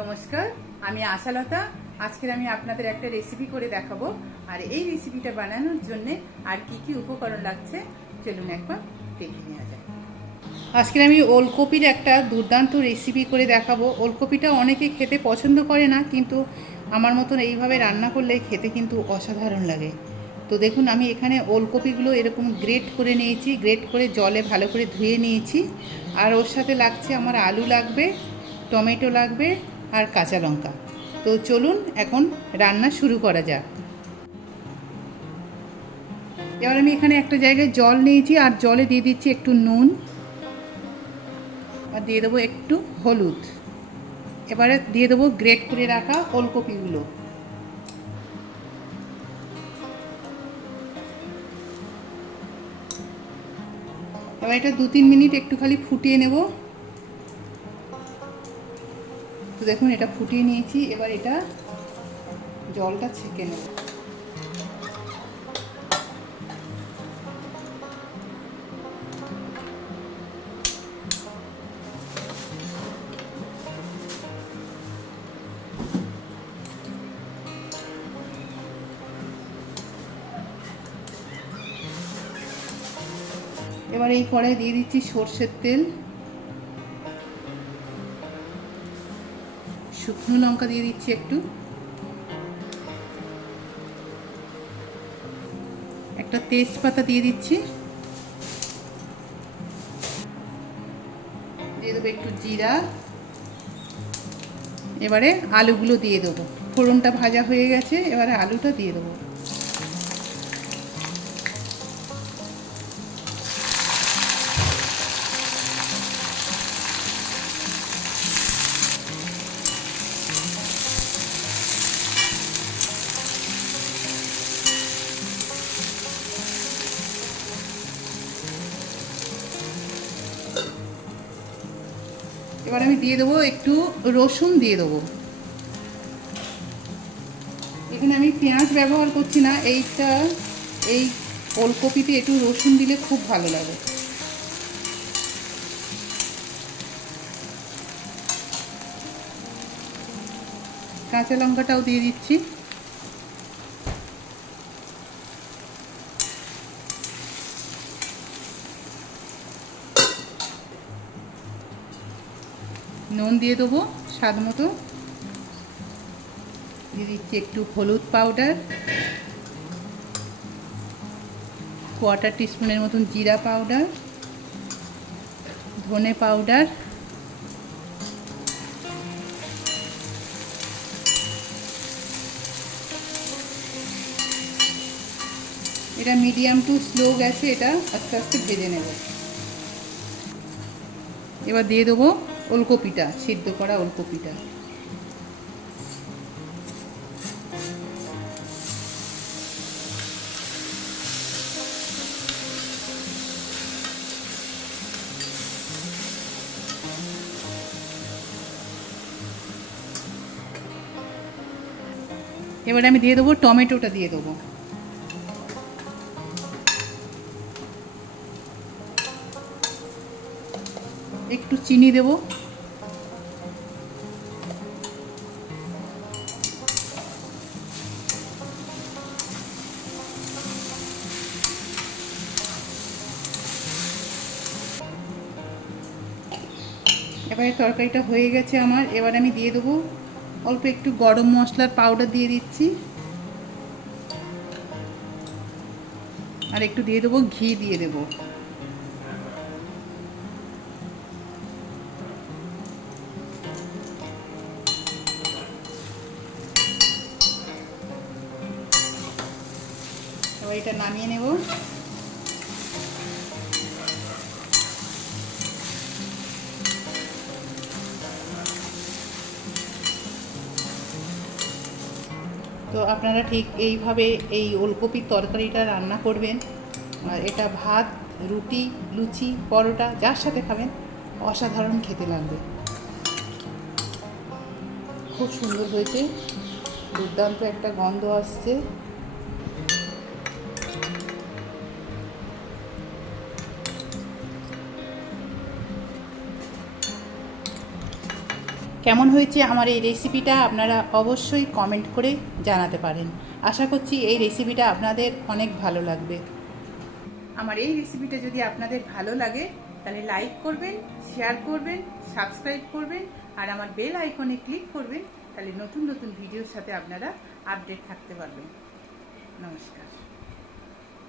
নমস্কার, আমি আশালতা। আজকের আমি আপনাদের একটা রেসিপি করে দেখাবো। আর এই রেসিপিটা বানানোর জন্য আর কি কি উপকরণ লাগছে চলুন একবার দেখে নেওয়া যায়। আজকের আমি ওলকপির একটা দুর্দান্ত রেসিপি করে দেখাবো। ওলকপিটা অনেকে খেতে পছন্দ করে না, কিন্তু আমার মতন এইভাবে রান্না করলে খেতে কিন্তু অসাধারণ লাগে। তো দেখুন, আমি এখানে ওলকপিগুলো এরকম গ্রেট করে নিয়েছি, গ্রেট করে জলে ভালো করে ধুয়ে নিয়েছি। আর ওর সাথে লাগছে আমার আলু লাগবে, টমেটো লাগবে আর কাঁচা লঙ্কা। তো চলুন এখন রান্না শুরু করা যাক। এবার আমি এখানে একটা জায়গায় জল নিয়েছি, আর জলে দিয়ে দিচ্ছি একটু নুন, আর দিয়ে দেবো একটু হলুদ। এবারে দিয়ে দেবো গ্রেট করে রাখা ওলকপিগুলো। এবার এটা 2-3 মিনিট একটু খালি ফুটিয়ে নেব। তো দেখুন, এটা ফুটিয়ে নিয়েছি। এবার এটা জলটা ছেঁকে নেব। এবার এই কড়াই দিয়ে দিচ্ছি সর্ষের তেল, শুকনো লঙ্কা দিয়ে দিচ্ছি একটু, একটা তেজপাতা দিয়ে দিচ্ছি, দিয়ে দেবো একটু জিরা। এবারে আলুগুলো দিয়ে দেবো। ফোড়নটা ভাজা হয়ে গেছে, এবারে আলুটা দিয়ে দেবো। এবার আমি দিয়ে দেবো একটু রসুন দিয়ে দেবো। এখানে আমি পেঁয়াজ ব্যবহার করছি না, এই ওলকপিতে একটু রসুন দিলে খুব ভালো লাগে। কাঁচা লঙ্কাটাও দিয়ে দিচ্ছি। নুন দিয়ে দেবো স্বাদ মতো। দিয়ে দিচ্ছি একটু হলুদ পাউডার, 1/4 টিস্পুনের মতন জিরা পাউডার, ধনে পাউডার, এটা মিডিয়াম টু স্লো গ্যাসে এটা আস্তে আস্তে ভেজে নেব। এবার দিয়ে দেবো ওলকপিটা, সিদ্ধ করা ওলকপিটা। এবারে আমি দিয়ে দেবো টমেটোটা দিয়ে দেবো। একটু চিনি দেবো। এবারে তরকারিটা হয়ে গেছে আমার। এবার আমি দিয়ে দেবো অল্প একটু গরম মশলার পাউডার দিয়ে দিচ্ছি, আর একটু দিয়ে দেবো ঘি দিয়ে দেবো। এবার এটা নামিয়ে নেব। তো আপনারা ঠিক এইভাবে এই ওলকপির তরকারিটা রান্না করবেন, আর এটা ভাত, রুটি, লুচি, পরোটা যার সাথে খাবেন অসাধারণ খেতে লাগবে। খুব সুন্দর হয়েছে, দুর্দান্ত একটা গন্ধ আসছে। কেমন হয়েছে আমার এই রেসিপিটা আপনারা অবশ্যই কমেন্ট করে জানাতে পারেন। আশা করছি এই রেসিপিটা আপনাদের অনেক ভালো লাগবে। আমার এই রেসিপিটা যদি আপনাদের ভালো লাগে তাহলে লাইক করবেন, শেয়ার করবেন, সাবস্ক্রাইব করবেন আর আমার বেল আইকনে ক্লিক করবেন। তাহলে নতুন নতুন ভিডিওর সাথে আপনারা আপডেট থাকতে পারবেন। নমস্কার।